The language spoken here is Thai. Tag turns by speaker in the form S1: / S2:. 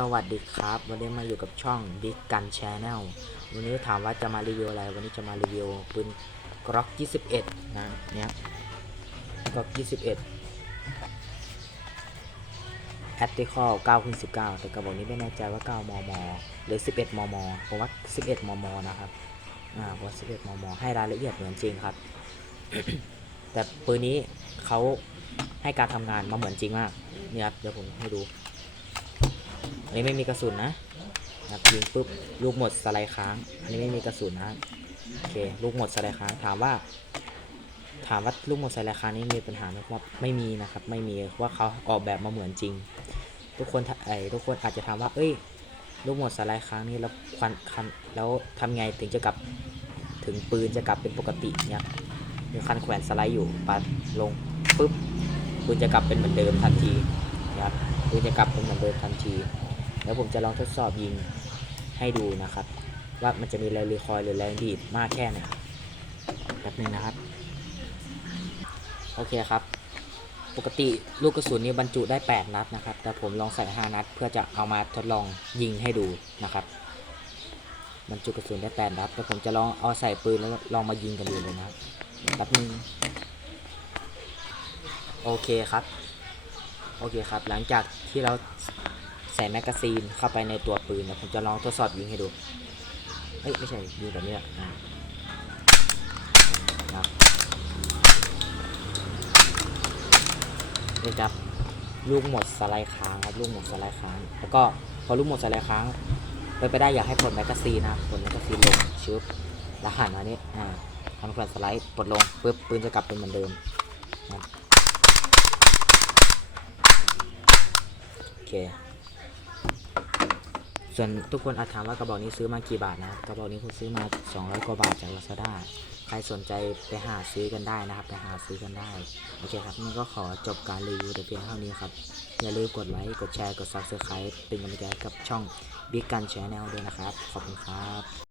S1: สวัสดีครับ วันนี้มาอยู่กับช่อง Big Gun Channel วันนี้ถามว่าจะมารีวิวอะไร วันนี้จะมารีวิวปืนกร็อก 21 นะเนี่ยกร็อก 21 a t t i c a l 9คูณ19 แต่กระบอกนี้ไม่แน่ใจว่า 9 มม หรือ 11 มมผมว่า 11 มม นะครับ อ่าผมว่า11 มม ให้รายละเอียดเหมือนจริงครับ แต่ปืนนี้เขาให้การทำงานมาเหมือนจริงมากเนี่ยครับเดี๋ยวผมให้ดู อันนี้ไม่มีกระสุนนะนะครับยิงปุ๊บลูกหมดสไลด์ค้าง อันนี้ไม่มีกระสุนนะโอเคลูกหมดสไลด์ค้างถามว่า ถามว่าลูกหมดสไลด์ค้างนี้มีปัญหาไหมว่าไม่มีนะครับ ไม่มีว่าเขาออกแบบมาเหมือนจริง ทุกคนไอ้ทุกคนอาจจะถามว่า เอ้ย ลูกหมดสไลด์ค้างนี้แล้วควันคันแล้วทำไงถึงจะกลับถึงปืนจะกลับเป็นปกติเนี่ยมีคันแขวนสไลด์อยู่ปัดลงปุ๊บปืนจะกลับเป็นเหมือนเดิมทันที นะครับปืนจะกลับเป็นเหมือนเดิมทันที แล้วผมจะลองทดสอบยิงให้ดูนะครับ ว่ามันจะมีแรงรีคอยล์หรือแรงดีดมากแค่ไหนแป๊บนึงนะครับ โอเคครับ ปกติลูกกระสุนนี้บรรจุได้ 8 นัดนะครับ แต่ผมลองใส่ 5 นัด เพื่อจะเอามาทดลองยิงให้ดูนะครับบรรจุกระสุนได้8นัดแต่ผมจะลองเอาใส่ปืนแล้วลองมายิงกันดูเลยนะครับแป๊บนึง โอเคครับ โอเคครับ หลังจากที่เราใส่แมกกาซีนเข้าไปในตัวปืนนะผมจะลองทดสอบยิงให้ดูเอ้ย ไม่ใช่ยิงแบบนี้แหละอ่าครับนี่ครับลูกหมดสไลด์ค้างครับลูกหมดสไลด์ค้าง แล้วก็พอลูกหมดสไลด์ค้างไปไปได้อยากให้ปลแมกกาซีนนะครับปลแมกกาซีนลงชึบแล้วหันมานี่อ่าทำแฟลชสไลด์ปลดลงปุ๊บปืนจะกลับเป็นเหมือนเดิมนะครับโอเค ส่วนทุกคนอาจถามว่ากระบอกนี้ซื้อมากี่บาทนะกระบอกนี้ผมซื้อมา 200 กว่าบาทจากลาซาด้าใครสนใจไปหาซื้อกันได้นะครับ ไปหาซื้อกันได้ โอเคครับนี่ก็ขอจบการรีวิวแต่เพียงเท่านี้ครับ อย่าลืมกดไลค์กดแชร์กด Subscribe เป็นกำลังใจกับช่อง Big Gun Channel ด้วยนะครับ ขอบคุณครับ